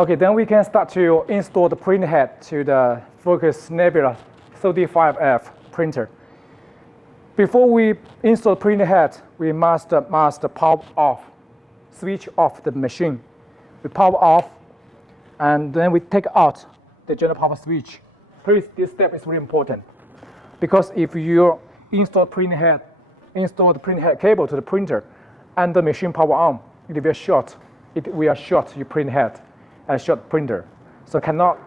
Okay, then we can start to install the printhead to the Focus Nebula-35F printer. Before we install the printhead, we must power off, switch off the machine. We power off, and then we take out the general power switch. Please, this step is really important, because if you install the printhead cable to the printer and the machine power on, it will short. It will short your printhead and short printer. So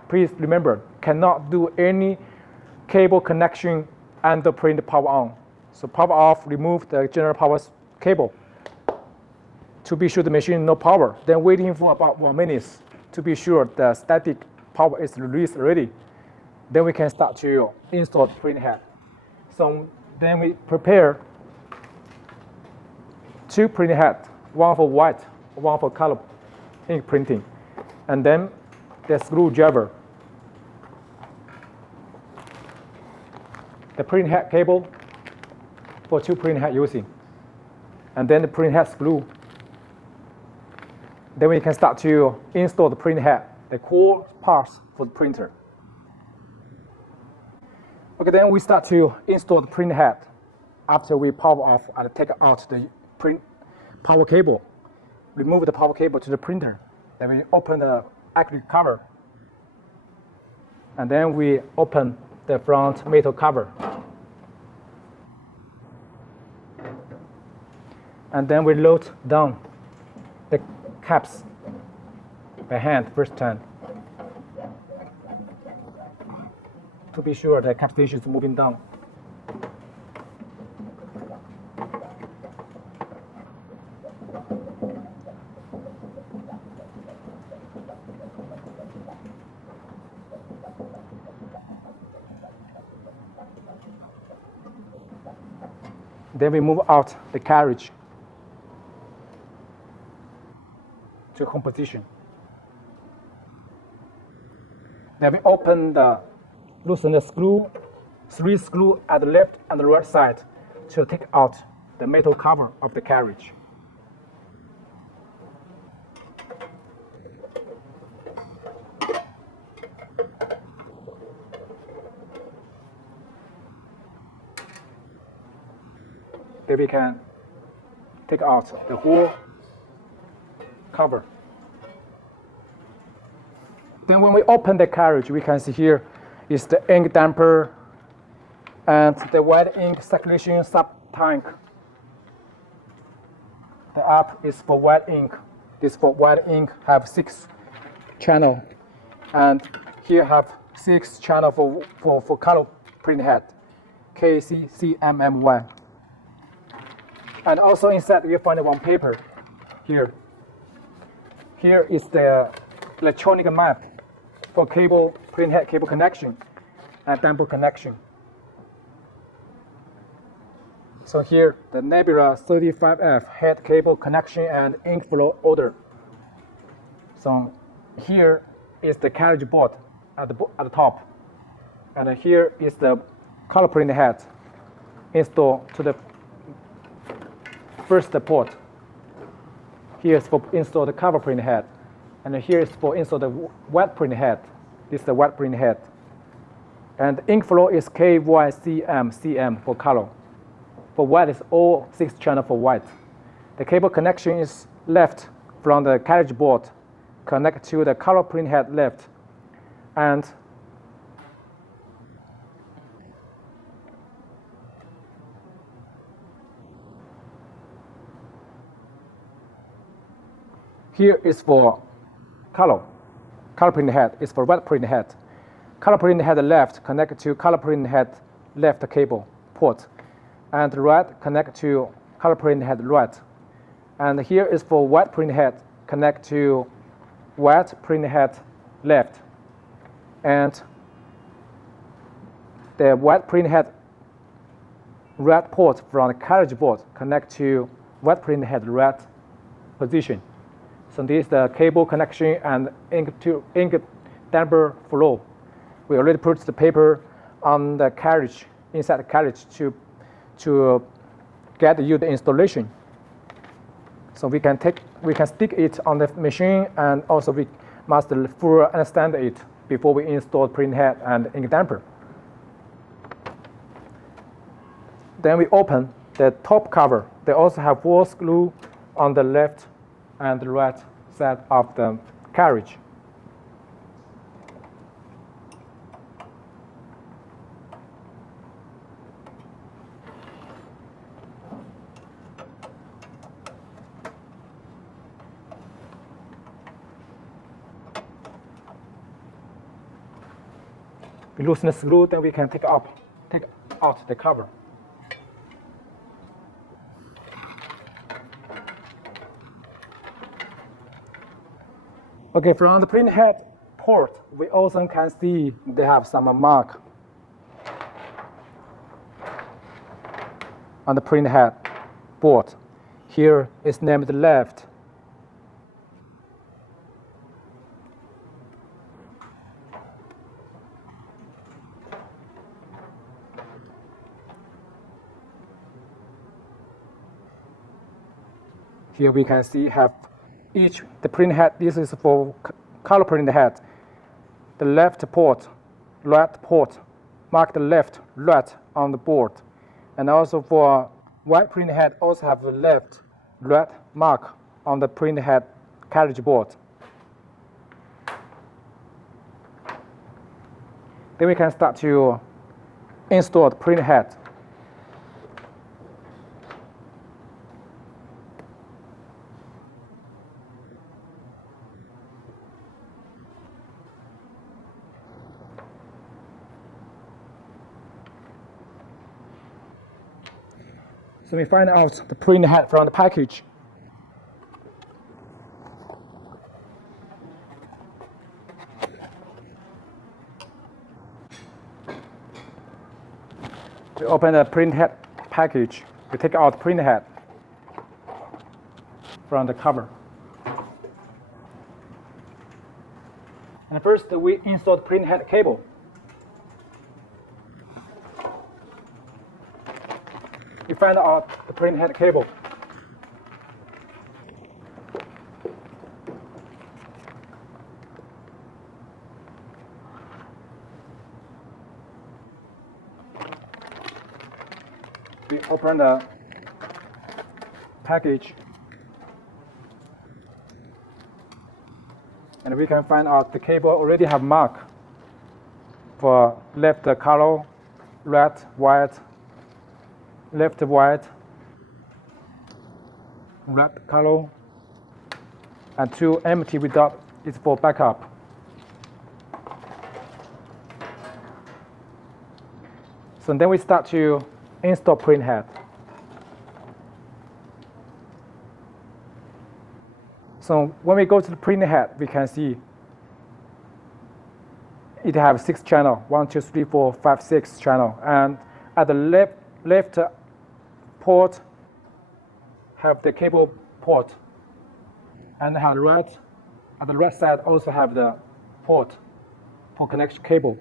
please remember, cannot do any cable connection and the printer power on. So power off, remove the general power cable to be sure the machine no power. Then waiting for about 1 minute to be sure the static power is released already. Then we can start to install the printhead. So then we prepare 2 printheads, one for white, one for color ink printing, and then the screwdriver, the printhead cable for 2 printhead using, and then the printhead screw. Then we can start to install the printhead, the core parts for the printer. Okay, then we start to install the printhead after we power off and take out the power cable. Remove the power cable to the printer. Then we open the acrylic cover. And then we open the front metal cover. And then we load down the caps by hand first time, to be sure the cap station is moving down. Then we move out the carriage to home position. Then we loosen the screw, 3 screws at the left and the right side to take out the metal cover of the carriage. Then we can take out the whole cover. Then when we open the carriage, we can see here is the ink damper and the white ink circulation sub-tank. The up is for white ink. This for white ink have 6 channel, and here have 6 channel for color printhead, KCCMM1. And also inside we find one paper here. Here is the electronic map for printhead cable connection and damper connection. So here the Nebula-35F head cable connection and ink flow order. So here is the carriage board at the top, and here is the color printhead installed to the first port. Here is for install the cover printhead, and here is for install the wet printhead. This is the wet printhead, and ink flow is KYCM for color. For white is all 6 channel for white. The cable connection is left from the carriage board, connect to the color printhead left, and here is for color. Color printhead is for white printhead. Color printhead left connect to color printhead left cable port, and right connect to color printhead right. And here is for white printhead connect to white printhead left, and the white printhead right port from the carriage board connect to white printhead right position. So this is the cable connection and ink damper flow. We already put the paper on the carriage, inside the carriage to get you the installation. So we can stick it on the machine, and also must fully understand it before we install printhead and ink damper. Then we open the top cover. They also have 4 screws on the left and the right side of the carriage. We loosen the screw, then we can take out the cover. Okay, from the printhead port, we also can see they have some mark on the printhead board. Here is named left. Here we can see the printhead. This is for color printhead. The left port, right port, mark the left, right on the board. And also for white printhead, also have the left, right mark on the printhead carriage board. Then we can start to install the printhead. So we find out the printhead from the package. We open the printhead package. We take out the printhead from the cover. And first we install the printhead cable. We find out the printhead cable. We open the package, and we can find out the cable already have mark for left color, right, white, left white, right color, and 2 empty without is for backup. So then we start to install printhead. So when we go to the printhead, we can see it has 6 channels, 1, 2, 3, 4, 5, 6 channels, and at the left port have the cable port, and at the right side also have the port for connection cable,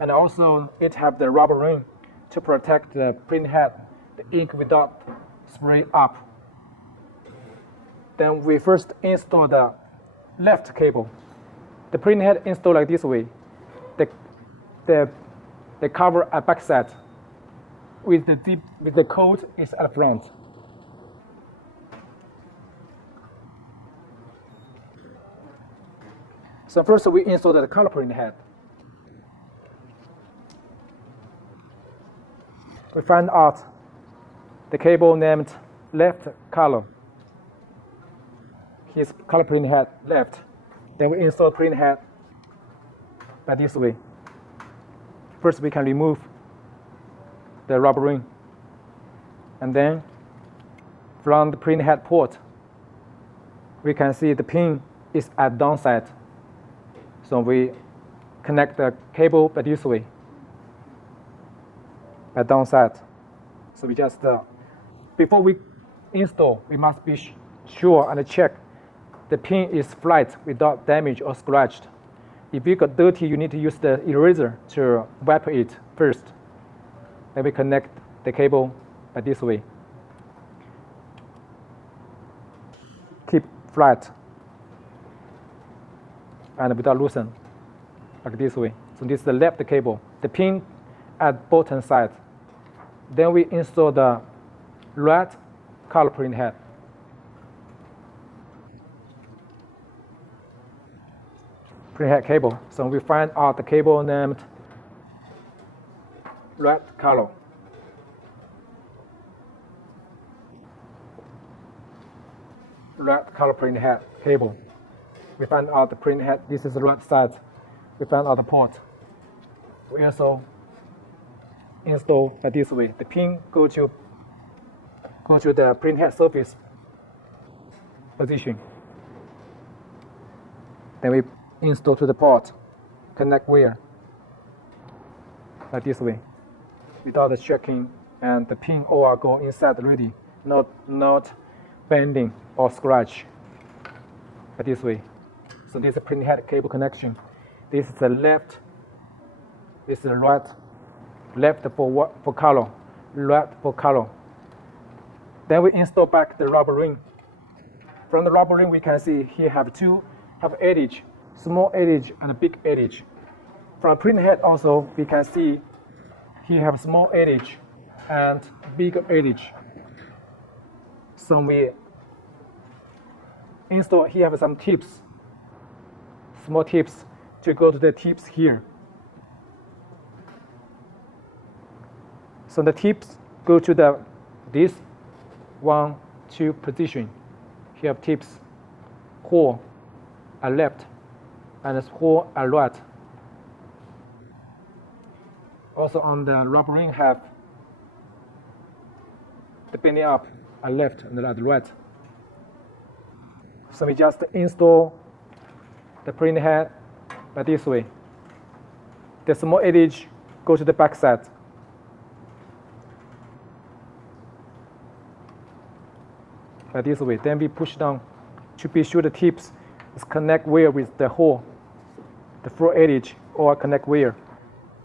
and also it have the rubber ring to protect the printhead, the ink without spray up. Then we first install the left cable. The printhead installed like this way. The cover at back side with the code is at front. So first we install the color printhead. We find out the cable named left color. His color printhead left. Then we install printhead by this way. First we can remove the rubber ring, and then from the printhead port we can see the pin is at downside. So we connect the cable by this way, at downside. So we just before we install, we must be sure and check the pin is flat without damage or scratched. If you got dirty, you need to use the eraser to wipe it first. Then we connect the cable by this way. Keep flat. and without loosen, like this way. So this is the left cable, the pin at bottom side. Then we install the red color printhead. Printhead cable. So we find out the cable named red color. Red color printhead cable. We find out the printhead. This is the right side. We find out the port. We also install like this way. The pin go to the printhead surface position. Then we install to the port, connect wire like this way, without the checking, and the pin all go inside already, not bending or scratch like this way. So this is a printhead cable connection. This is the left. This is the right. Left for color, right for color. Then we install back the rubber ring. From the rubber ring, we can see here have edge, small edge and a big edge. From printhead also, we can see here have small edge and big edge. So we install here have some tips, small tips to go to the tips here. So the tips go to this 1, 2 position. Here have tips, hole at left and hole at right. Also on the rubber ring have the bending up at left and at right. So we just install the printhead by this way. The small edge go to the back side. By this way, then we push down to be sure the tips is connect wire with the hole, the front edge or connect wire.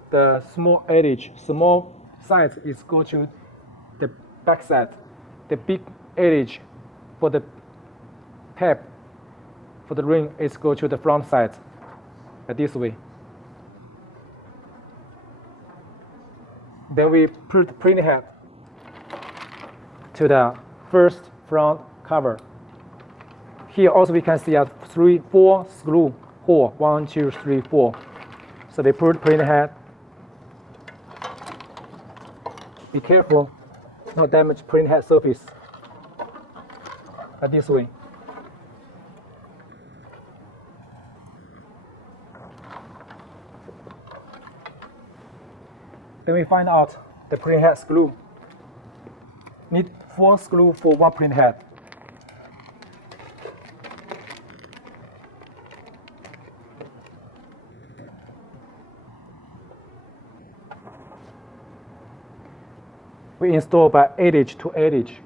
The small edge, small side is go to the back side. The big edge for the tab, for the ring is go to the front side. By this way. Then we put the printhead to the first front cover. Here also we can see 4 screw hole, 1, 2, 3, 4. So we put printhead. Be careful, not damage printhead surface. Like this way. Then we find out the printhead screw. Need 4 screws for 1 printhead. We install by edge to edge.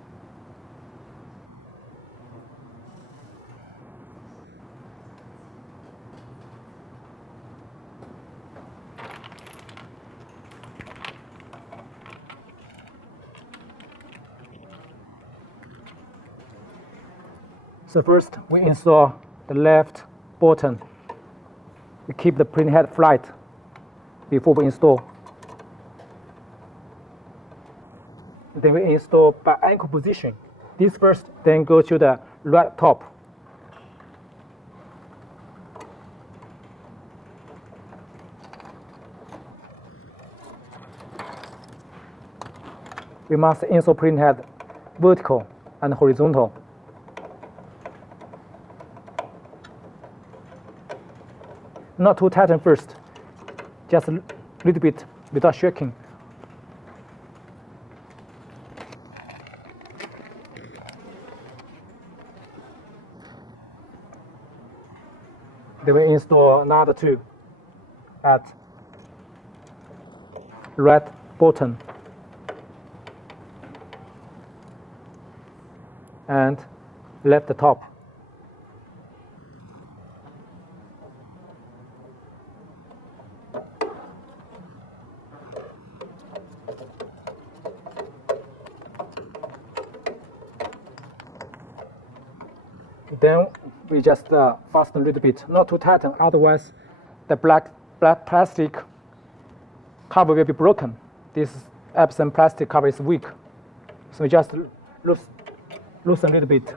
So first, we install the left button. We keep the printhead flat before we install. Then we install by ankle position. This first, then go to the right top. We must install printhead vertical and horizontal. Not too tighten first, just a little bit without shaking. Then we install another 2 at right bottom and left top. Then we just fasten a little bit, not too tight, otherwise the black plastic cover will be broken. This Epson plastic cover is weak, so we just loosen a little bit.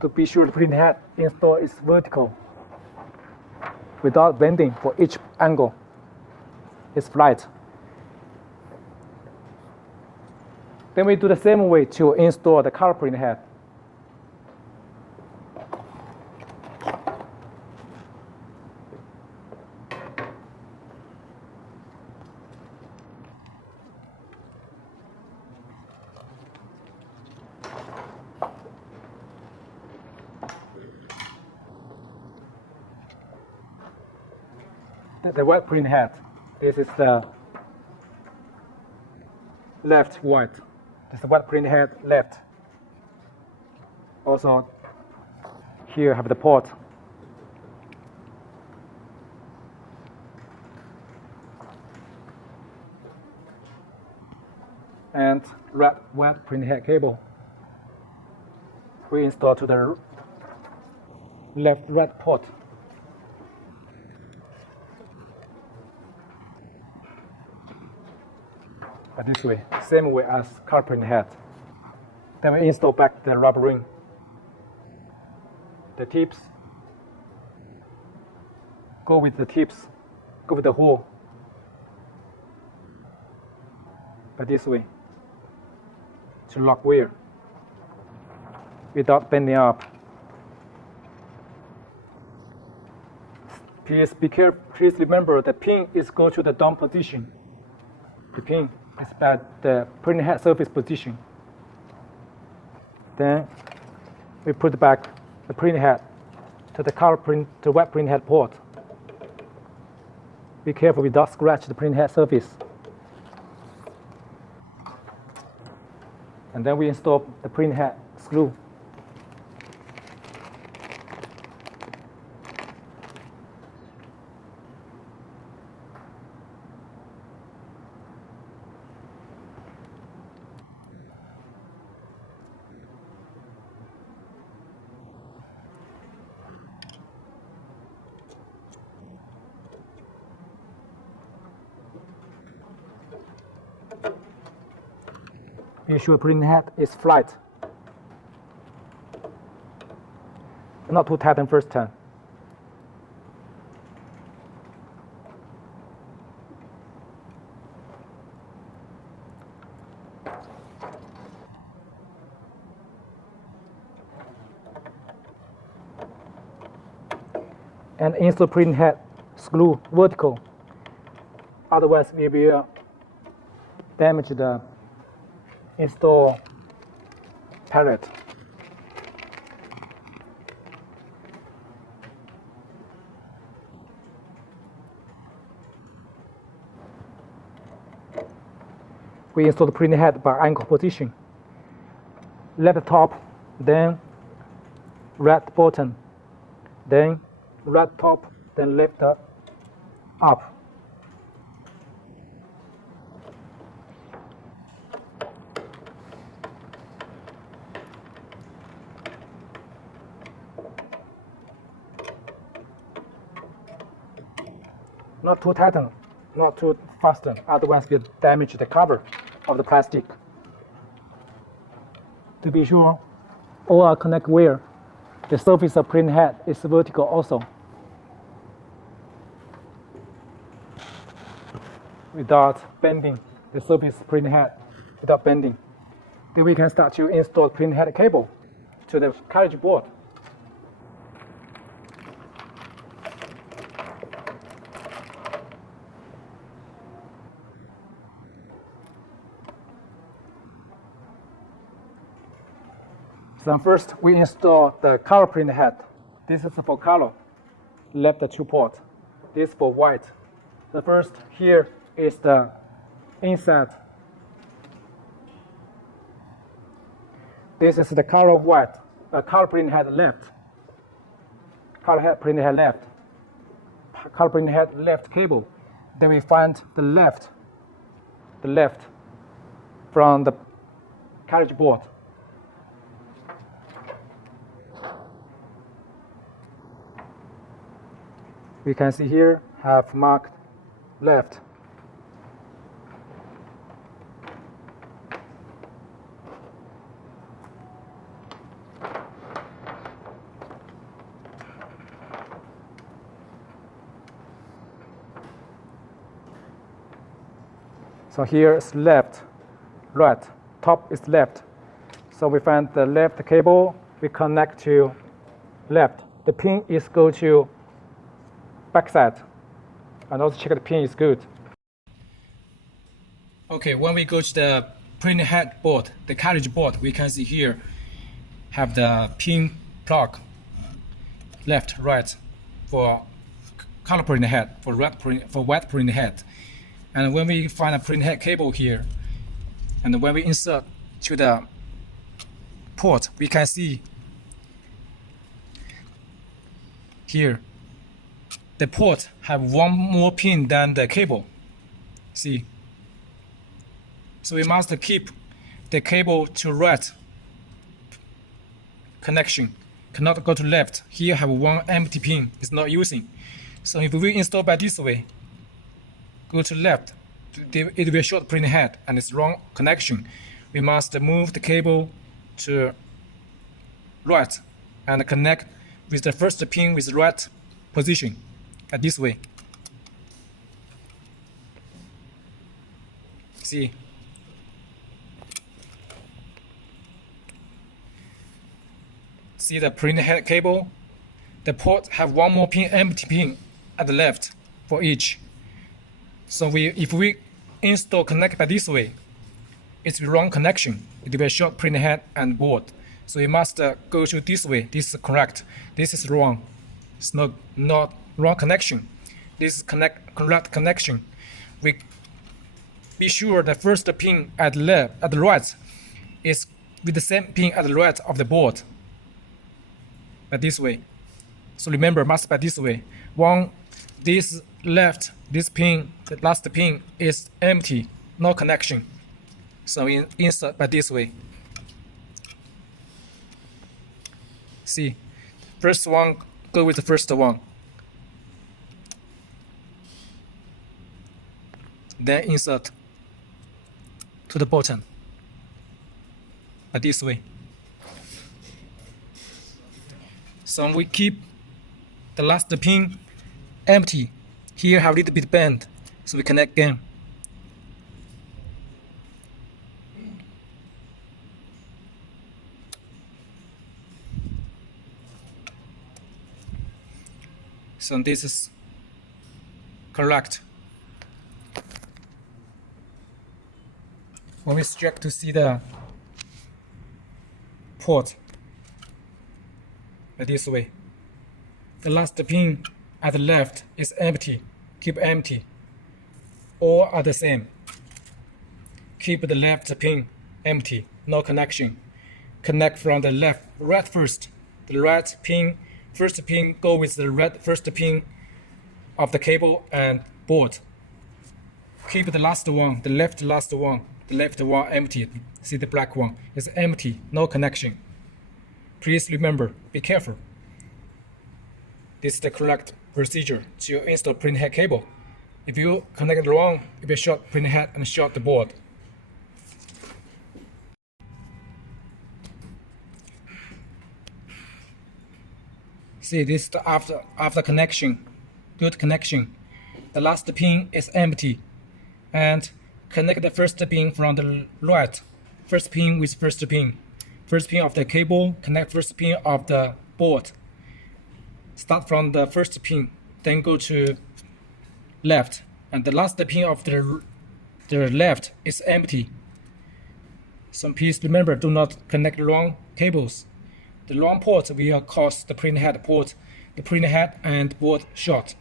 To be sure the printhead install is vertical without bending for each angle. It's flat. Then we do the same way to install the color printhead. The white printhead. This is the left white. This is the white printhead left. Also, here have the port. And red white printhead cable. We install to the left red port. This way, same way as color printhead. Then we install back the rubber ring. The tips go with the tips, go with the hole. But this way, to lock wire without bending up. Please be careful. Please remember the pin is go to the down position. The pin is at the printhead surface position. Then we put back the printhead to the color print to wet printhead port. Be careful without scratch the printhead surface. And then we install the printhead screw. Make sure printhead is flat. Not too tight in first time. And install printhead screw vertical. Otherwise, we will damage the install pallet. We install the printhead by angle position. Left top, then right bottom, then right top, then left up. Not too tighten, not too fasten, otherwise will damage the cover of the plastic. To be sure, all our connect wire, the surface of printhead is vertical also. Without bending the surface printhead, without bending. Then we can start to install printhead cable to the carriage board. Then first we install the color printhead. This is for color, left 2 port. This for white. The first here is the inside. This is the color white, color printhead left. Color printhead left. Color printhead left cable. Then we find the left from the carriage board. We can see here have marked left. So here is left, right, top is left. So we find the left cable, we connect to left. The pin is go to backside, and also check the pin is good. Okay, when we go to the printhead board, the carriage board, we can see here have the pin plug, left, right, for color printhead, for white printhead. And when we find a printhead cable here, and when we insert to the port, we can see here the port have one more pin than the cable. See? So we must keep the cable to right connection, cannot go to left. Here have one empty pin, it's not using. So if we install by this way, go to left, it will show the printhead and it's wrong connection. We must move the cable to right and connect with the first pin with right position, and this way. See? See the printhead cable? The port have one more pin, empty pin at the left for each. So if we install connect by this way, it's the wrong connection. It will show printhead and board. So we must go to this way. This is correct. This is wrong. It's not wrong connection. This is correct connection. We be sure the first pin at the right is with the same pin at the right of the board. By this way. So remember, must by this way. This left, this pin, the last pin is empty, no connection. So we insert by this way. See, first one, go with the first one. Then insert to the bottom by this way. So we keep the last pin empty. Here have a little bit bend, so we connect again. So this is correct. When we check to see the port, by this way. The last pin at the left is empty. Keep empty. All are the same. Keep the left pin empty, no connection. Connect from the right first. The right pin, first pin go with the first pin of the cable and board. Keep the last one, the left one empty. See the black one is empty, no connection. Please remember, be careful. This is the correct procedure to install printhead cable. If you connect it wrong, it will short printhead and short the board. See, this is the after connection, good connection. The last pin is empty, and connect the first pin from the right. First pin with first pin. First pin of the cable, connect first pin of the board. Start from the first pin, then go to left, and the last pin of the left is empty. So please remember, do not connect the wrong cables. The wrong port will cause the printhead port, the printhead and board short.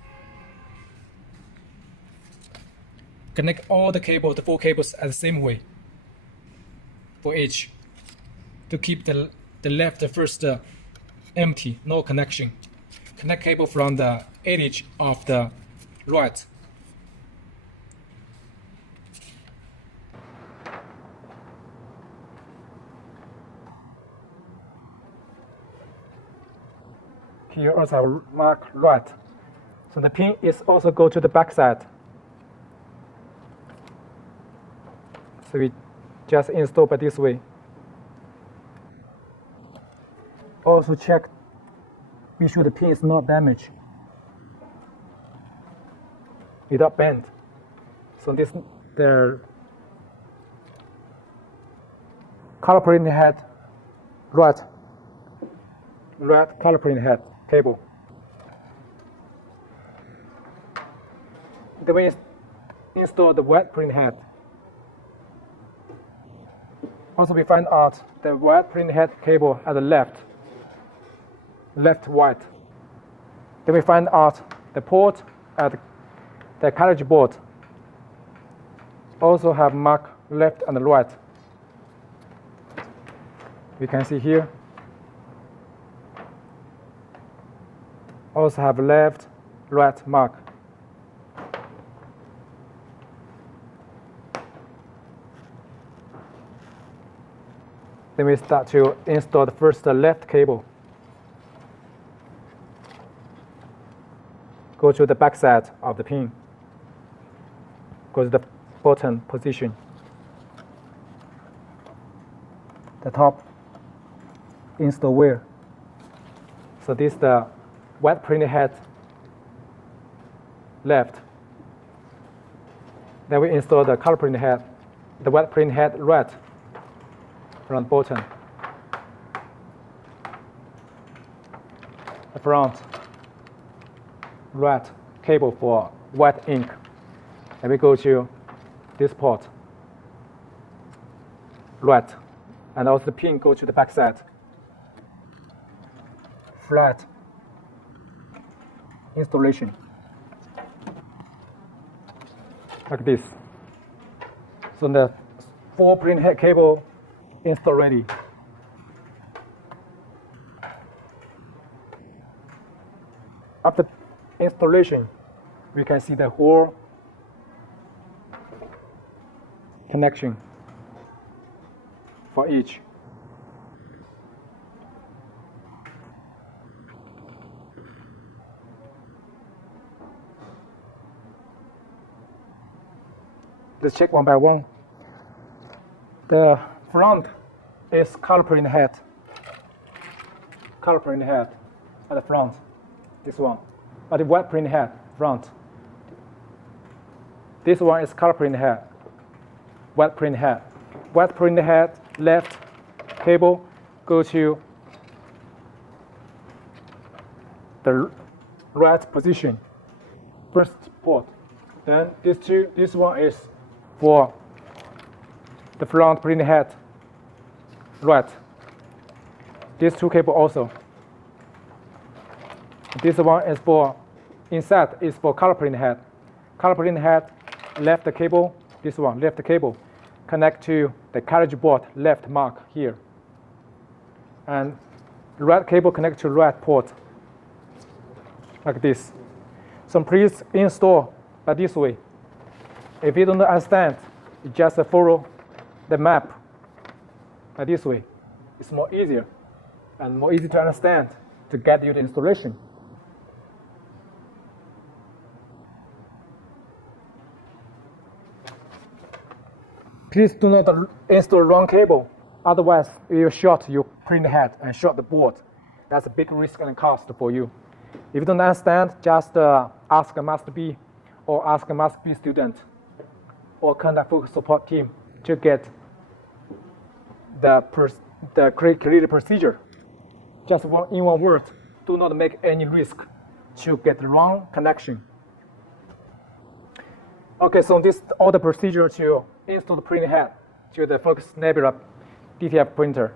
Connect all the cables, the 4 cables at the same way for each, to keep the left first empty, no connection. Connect cable from the edge of the right. Here also have mark right. So the pin is also go to the back side. So we just install by this way. Also check, be sure the pin is not damaged, without bend. So this the color print head, right color print head cable. Then we install the white print head. Also, we find out the white print head cable at the left white. Then we find out the port at the cartridge board also have mark left and right. We can see here. Also have left, right mark. Then we start to install the first left cable. Go to the back side of the pin. Go to the bottom position. The top install wire. So this is the white print head left. Then we install the color print head, the white print head right. Front bottom, the front right cable for white ink. And we go to this port, right, and also the pin go to the back side. Flat installation, like this. So the 4 print head cable install ready. After installation, we can see the whole connection for each. Let's check one by one. The front is color print head. Color print head at the front, this one. But the white print head front. This one is color print head, white print head. White print head left cable go to the right position, first port. Then this one is for the front print head right. These 2 cable also. This one is for inside is for color print head. Color print head left cable. This one left cable connect to the cartridge board left mark here. And right cable connect to right port like this. So please install by this way. If you don't understand, you just follow the map by this way. It's more easier and more easy to understand to get you the installation. Please do not install wrong cable, otherwise you will short your print head and short the board. That's a big risk and cost for you. If you don't understand, just ask a Master B or ask a Master B student or contact focus support team to get the created procedure. Just in one word, do not make any risk to get the wrong connection. Okay, so this is all the procedure to install the print head to the Focus Nebula DTF printer.